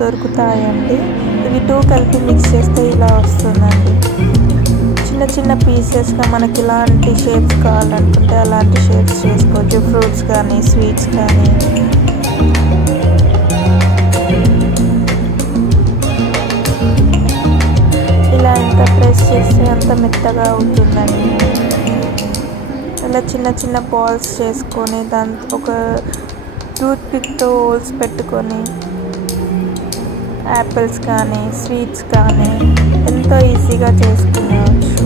దొరుకుతాయండి. ఇవి 2 కలిపి మిక్స్ చేస్తే ఇలా వస్తుందండి. చిన్న చిన్న పీసెస్గా మనకి ఇలాంటి షేప్స్ కావాలనుకుంటే అలాంటి షేప్స్ చేసుకోవచ్చు. ఫ్రూట్స్ కానీ స్వీట్స్ కానీ. ఇలా ఎంత ప్రెస్ చేస్తే అంత మెత్తగా అవుతుందండి. ఇలా చిన్న చిన్న బాల్స్ చేసుకొని దాంతో ఒక టూత్ పిక్తో హోల్స్ పెట్టుకొని యాపిల్స్ కానీ స్వీట్స్ కానీ ఎంతో ఈజీగా చేసుకునేవచ్చు.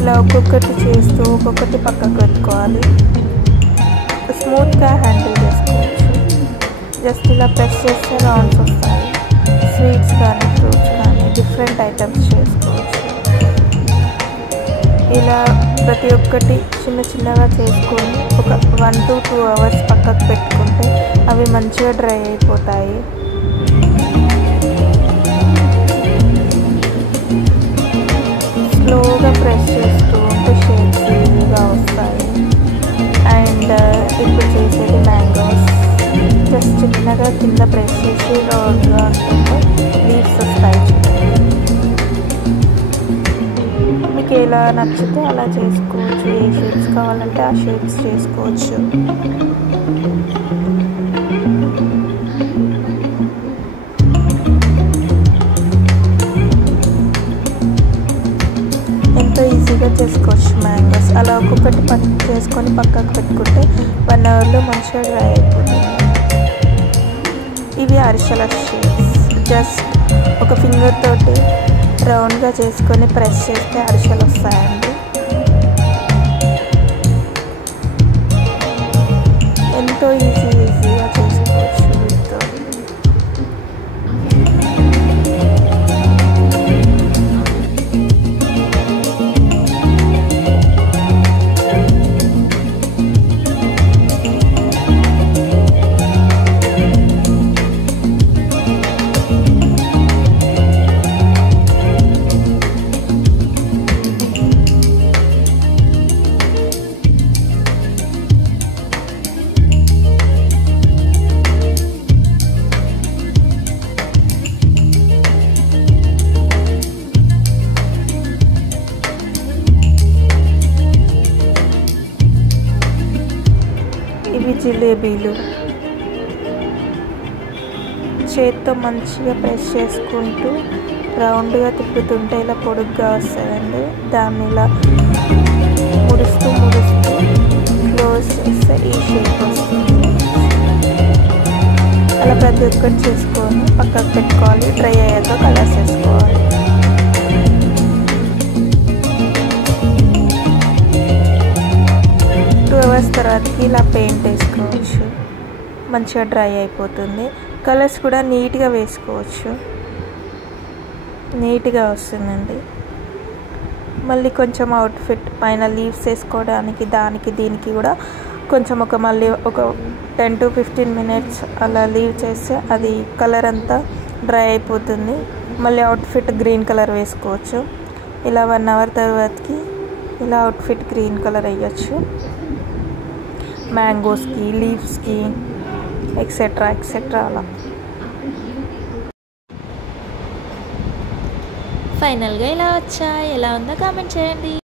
ఇలా ఒక్కొక్కటి చేస్తూ ఒక్కొక్కటి పక్కకు పెట్టుకోవాలి. స్మూత్గా హ్యాండిల్ చేసుకోవచ్చు. జస్ట్ ఇలా ప్రెస్ చేస్తే రౌండ్స్ వస్తాయి. స్వీట్స్ కానీ ఫ్రూట్స్ కానీ డిఫరెంట్ ఐటమ్స్ చేసుకోవచ్చు. ఇలా ప్రతి ఒక్కటి చిన్న చిన్నగా చేసుకొని ఒక 1 to 2 hours పక్కకు పెట్టుకుంటే అవి మంచిగా డ్రై అయిపోతాయి. స్లోగా ప్రెస్ చేస్తూ ఉంటే షేప్స్ ఈజీగా వస్తాయి. అండ్ ఇప్పుడు చేసేది మ్యాంగోస్. జస్ట్ చిన్నగా కింద ప్రెస్ చేసి రౌండ్గా ఉంటుంటే లీవ్స్ వస్తాయి. మీకు ఎలా నచ్చితే అలా చేసుకోవచ్చు. ఏ షేప్స్ కావాలంటే ఆ షేప్స్ చేసుకోవచ్చు. ఎంతో ఈజీగా చేసుకోవచ్చు మ్యాంగోస్. అలా ఒక్కొక్కటి చేసుకొని పక్కకు పెట్టుకుంటే 1 hourలో మంచిగా డ్రై అయిపోతుంది. ఇవి అరిసెల షేప్స్. జస్ట్ ఒక ఫింగర్ తోటి రౌండ్గా చేసుకొని ప్రెస్ చేస్తే అరిసెలు వస్తాయండి. ఎంతో ఈజీగా చేసుకోవచ్చు వీటితో. ఇవి జిలేబీలు. చేత్తో మంచిగా ప్రెస్ చేసుకుంటూ రౌండ్గా తిప్పుతుంటే ఇలా పొడుగ్గా వస్తుందండి. దాన్ని ఇలా ముడుస్తూ క్లోజ్ చేస్తే ఈ షేప్ వస్తుంది. అలా ప్రతి ఒక్కటి చేసుకొని పక్కకు పెట్టుకోవాలి. డ్రై అయ్యాక కలర్స్ వేసుకోవాలి. తర్వాతకి ఇలా పెయింట్ వేసుకోవచ్చు. మంచిగా డ్రై అయిపోతుంది. కలర్స్ కూడా నీట్గా వేసుకోవచ్చు. నీట్గా వస్తుందండి. మళ్ళీ కొంచెం అవుట్ఫిట్ పైన లీవ్స్ వేసుకోవడానికి దీనికి కూడా కొంచెం మళ్ళీ ఒక 10 to 15 minutes అలా లీవ్ చేస్తే అది కలర్ అంతా డ్రై అయిపోతుంది. మళ్ళీ అవుట్ఫిట్ గ్రీన్ కలర్ వేసుకోవచ్చు. ఇలా 1 hour తర్వాతకి ఇలా అవుట్ఫిట్ గ్రీన్ కలర్ వేయచ్చు. మ్యాంగోస్కి లీవ్స్కి ఎక్సెట్రా అలా. ఫైనల్గా ఇలా వచ్చా ఎలా ఉందో కామెంట్ చేయండి.